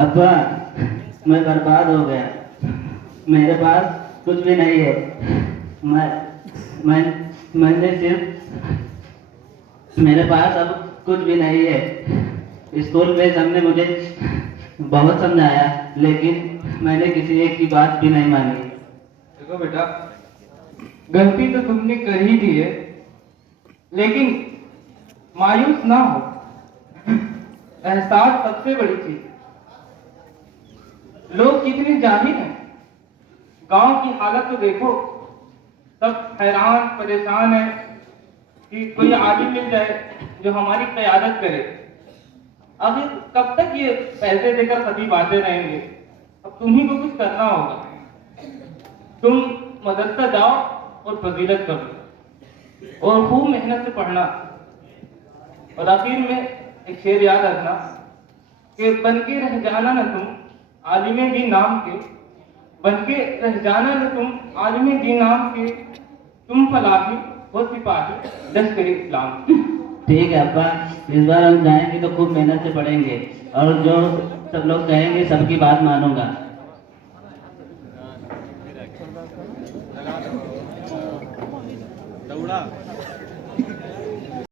अब्बा, मैं बर्बाद हो गया। मेरे पास कुछ भी नहीं है। मैं मैं मैंने सिर्फ मेरे पास अब कुछ भी नहीं है। स्कूल में सबने मुझे बहुत समझाया, लेकिन मैंने किसी एक की बात भी नहीं मानी। देखो बेटा, गलती तो तुमने कर ही दी है, लेकिन मायूस ना हो। एहसास सबसे बड़ी चीज है। लोग कितने जाहिल हैं। गांव की हालत तो देखो, सब हैरान परेशान है कि कोई आदमी मिल जाए जो हमारी क़यादत करे। आखिर कब तक ये पैसे देकर खतीब आते रहेंगे? अब तुम्ही को कुछ करना होगा। तुम मदरसा जाओ और फजीलत करो और खूब मेहनत से पढ़ना। और आखिर में एक शेर याद रखना कि बन के रह जाना न तुम आलिमे दी नाम के, बन के रह जाना न तुम आलिमे दी नाम के, तुम फलाही वो सिपाही लश्कर इस्लाम के। ठीक है अब्बा, इस बार हम जाएंगे तो खूब मेहनत से पढ़ेंगे, और जो सब लोग कहेंगे सबकी बात मानूंगा। दौड़ा